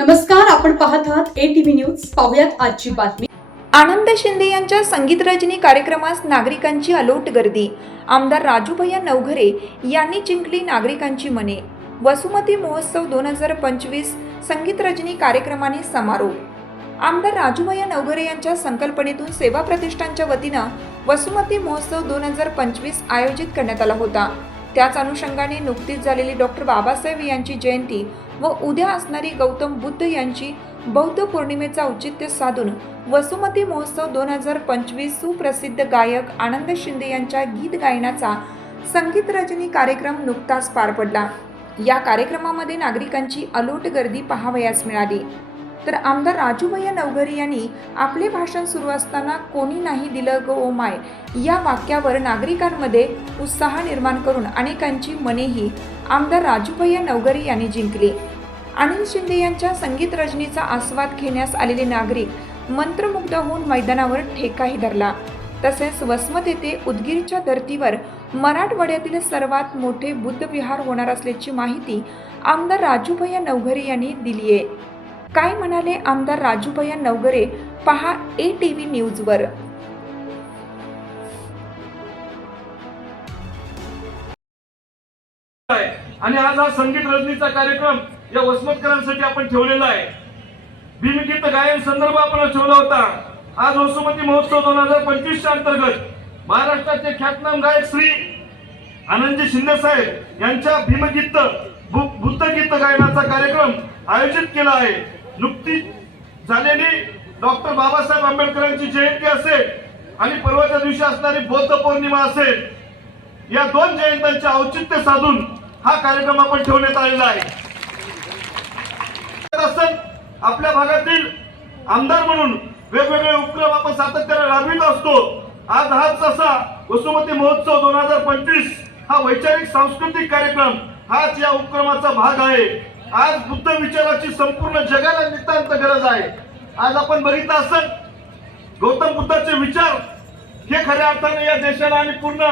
नमस्कार आपण पाहत आहात ए टीव्ही न्यूज पाहुयात आजची बातमी. आनंद शिंदे यांच्या संगीत रजनी कार्यक्रमास नागरिकांची अलोट गर्दी. आमदार राजूभैया नवघरे यांनी जिंकली नागरिकांची मने. वसुमती महोत्सव दोन हजार पंचवीस संगीत रजनी कार्यक्रमाने समारोप. आमदार राजूभैया नवघरे यांच्या संकल्पनेतून सेवा प्रतिष्ठानच्या वतीनं वसुमती महोत्सव दोन हजार पंचवीस आयोजित करण्यात आला होता. त्याच अनुषंगाने नुकतीच झालेली डॉक्टर बाबासाहेब यांची जयंती व उद्या असणारी गौतम बुद्ध यांची बौद्ध पौर्णिमेचा औचित्य साधून वसुमती महोत्सव दोन हजार पंचवीस सुप्रसिद्ध गायक आनंद शिंदे यांच्या गीत गायनाचा संगीत रजनी कार्यक्रम नुकताच पार पडला. या कार्यक्रमामध्ये नागरिकांची अलोट गर्दी पाहावयास मिळाली. तर आमदार राजूभैया नवघरे यांनी आपले भाषण सुरू असताना कोणी नाही दिलं ग ओ माय. या वाक्यावर नागरिकांमध्ये उत्साह निर्माण करून अनेकांची मनेही आमदार राजूभैया नवघरे यांनी जिंकली. अनिल शिंदे यांच्या संगीत रजनीचा आस्वाद घेण्यास आलेले नागरिक मंत्रमुग्ध होऊन मैदानावर ठेकाही धरला. तसेच वसमत येथे उदगीरच्या धर्तीवर मराठवाड्यातील सर्वात मोठे बुद्धविहार होणार असल्याची माहिती आमदार राजूभैया नवघरे यांनी दिली आहे काय म्हणाले आमदार राजूभया नवगरे? पहा ए टी व्ही न्यूजवर. आणि आज हा संगीत रजनीचा कार्यक्रम या वसमतकरांसाठी आपण ठेवलेला आहे. भीमगीत गायन संदर्भ आपण ठेवला होता. आज वसुमती महोत्सव दोन हजार पंचवीसच्या अंतर्गत महाराष्ट्राचे ख्यातनाम गायक श्री आनंदजी शिंदे साहेब यांच्या भीमगीत बु- बुद्धगीत गायनाचा कार्यक्रम आयोजित केला आहे. नुकतीच झालेली डॉक्टर बाबासाहेब आंबेडकरांची जयंती असेल आणि परवाच्या दिवशी असणारी बौद्ध पौर्णिमा असेल या दोन जयंत्यांचे औचित्य साधून हा कार्यक्रम आपण ठेवण्यात आलेला आहे. आपल्या भागातील आमदार म्हणून वेगवेगळे उपक्रम आपण सातत्याने राबवित असतो. आज हाच असा वसुमती महोत्सव दोन हजार पंचवीस हा वैचारिक सांस्कृतिक कार्यक्रम हाच या उपक्रमाचा भाग आहे. आज बुद्ध विचाराची संपूर्ण जगाला नितांत गरज आहे. आज आपण बघितलं असत गौतम बुद्धाचे विचार हे खऱ्या अर्थाने या देशाला आणि पूर्ण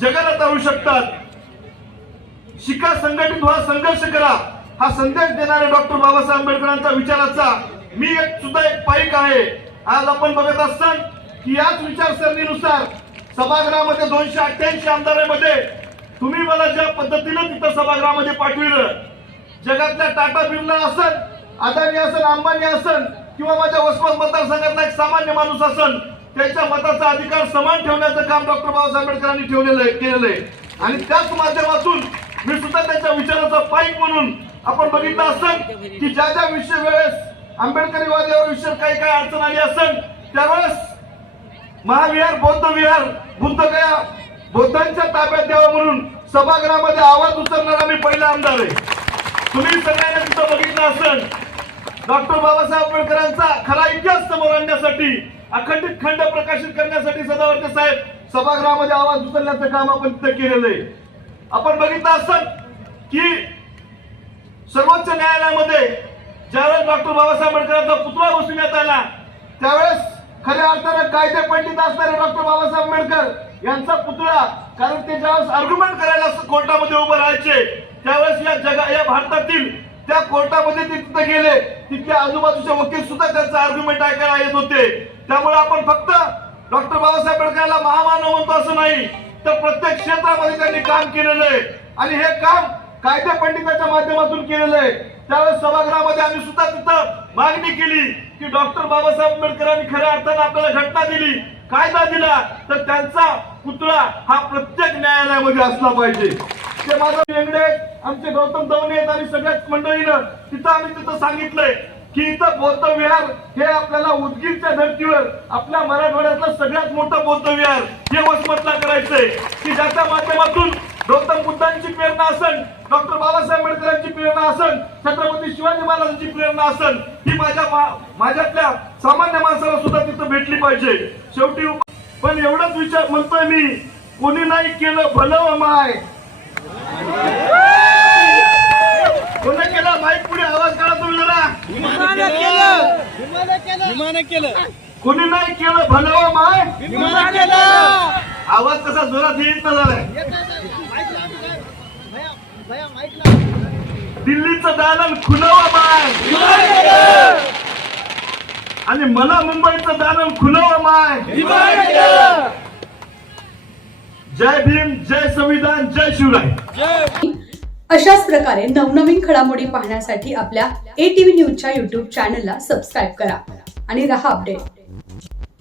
जगाला तारू शकतात. शिका संघटित व्हा संघर्ष करा हा संदेश देणाऱ्या डॉक्टर बाबासाहेब आंबेडकरांचा विचाराचा मी एक सुद्धा एक पाईक आहे. आज आपण बघत असताना की याच विचारसरणीनुसार सभागृहामध्ये दोनशे अठ्ठ्याऐंशी आमदारांमध्ये तुम्ही मला ज्या पद्धतीनं तिथं सभागृहामध्ये पाठविलं जगातल्या टाटा बिर्ला असन अदानी असन अंबानी असन किंवा माझ्या वसमत मतदारसंघातला एक सामान्य माणूस असन त्याच्या मताचा अधिकार समान ठेवण्याचं काम डॉक्टर बाबासाहेब आंबेडकरांनी ठेवलेलं आहे केलेलं आहे. आणि त्याच माध्यमातून मी सुद्धा त्यांच्या विचाराचा पाईक म्हणून आपण बघितलं असेल की ज्या ज्या विषय वेळेस आंबेडकरीवाद्यावर विषय काही काही अडचण आली असेल त्यावेळेस महाविहार बौद्ध विहार बुद्धगया बौद्धांच्या ताब्यात द्यावा म्हणून सभागृहामध्ये आवाज उचलणारा मी पहिला आमदार आहे. तुम्ही सगळ्यांना तिथं बघितलं असेल डॉक्टर बाबासाहेब आंबेडकरांचा खरा इतिहास समोर आणण्यासाठी अखंडित खंड प्रकाशित करण्यासाठी सदावर्ते साहेब सभागृहामध्ये आवाज उचलण्याचं काम आपण तिथं केलेलं आहे. आपण बघितलं असेल की सर्वोच्च न्यायालयामध्ये ज्यावेळेस डॉक्टर बाबासाहेब आंबेडकरांचा पुतळा बसविण्यात आला त्यावेळेस खऱ्या अर्थानं कायदे पंडित असणारे डॉक्टर बाबासाहेब आंबेडकर यांचा पुतळा कारण ते ज्यावेळेस आर्ग्युमेंट करायला कोर्टामध्ये उभं राहायचे त्यावेळेस या जगा या भारतातील त्या कोर्टामध्ये ते तिथे गेले तिथले आजूबाजूचे वकील सुद्धा त्यांचा आर्ग्युमेंट ऐकायला येत होते. त्यामुळे आपण फक्त डॉक्टर बाबासाहेब आंबेडकरला महामानव म्हणतो असं नाही तर प्रत्येक क्षेत्रामध्ये त्यांनी काम केलेलं आहे. आणि हे काम कायदे पंडिताच्या माध्यमातून केलेलं आहे. त्यावेळेस सभागृहामध्ये आम्ही सुद्धा तिथं मागणी केली की डॉक्टर बाबासाहेब आंबेडकरांनी खऱ्या अर्थानं आपल्याला घटना दिली. कायदा दिला तर त्यांचा पुतळा हा प्रत्येक न्यायालयामध्ये असला पाहिजे. ते माझं वेगळे आमचे गौतम दवणे आहेत आणि सगळ्याच मंडळीनं तिथं आम्ही तिथं सांगितलंय की इथं बौद्ध विहार हे आपल्याला उदगीरच्या धर्तीवर आपल्या मराठवाड्यातलं सगळ्यात मोठं बौद्ध विहार हे वसमतला करायचंय. की ज्याच्या माध्यमातून गौतम बुद्धांची प्रेरणा असन डॉक्टर बाबासाहेब आंबेडकरांची प्रेरणा असन छत्रपती शिवाजी महाराजांची प्रेरणा असन ही माझ्या माझ्यातल्या सामान्य माणसाला सुद्धा तिथं भेटली पाहिजे. शेवटी पण एवढंच विचार म्हणतोय मी कोणी नाही केलं भलं माय. कोणी केलं माईक पुढे आवाज करा तुम्ही जरा. विमानं केलं. विमानं केलं. कोणी नाही केलं भलं माय. विमानं केलं. आवाज कसा जोरात येत ना झालाय. दिल्लीचं दालन खुलवा माय. मला मुंबईचं दालन खुलं माय. जय भीम जय संविधान जय शिवराय. अशाच प्रकारे नवनवीन घडामोडी पाहण्यासाठी आपल्या ए टीव्ही न्यूजच्या युट्यूब चॅनलला सबस्क्राईब करा आणि रहा अपडेट